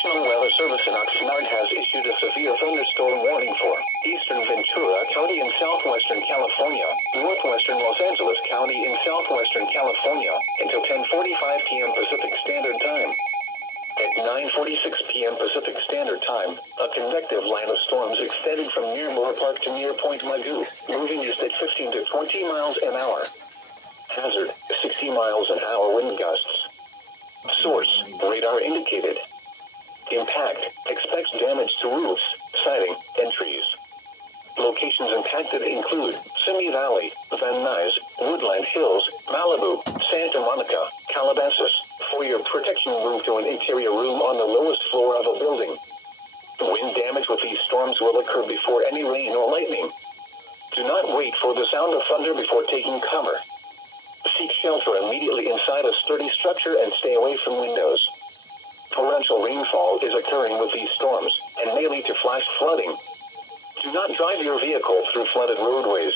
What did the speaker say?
National Weather Service in OXNARD has issued a severe thunderstorm warning for eastern Ventura County in southwestern California, northwestern Los Angeles County in southwestern California, until 10:45 p.m. Pacific Standard Time. At 9:46 p.m. Pacific Standard Time, a convective line of storms extended from near Moorpark to near Point Mugu, moving east at 15 to 20 miles an hour. Hazard, 60 miles an hour wind gusts. Source, radar indicated. Impact, expects damage to roofs, siding, and trees. Locations impacted include Simi Valley, Van Nuys, Woodland Hills, Malibu, Santa Monica, Calabasas. For your protection, move to an interior room on the lowest floor of a building. Wind damage with these storms will occur before any rain or lightning. Do not wait for the sound of thunder before taking cover. Seek shelter immediately inside a sturdy structure and stay away from windows. Torrential rainfall is occurring with these storms and may lead to flash flooding. Do not drive your vehicle through flooded roadways.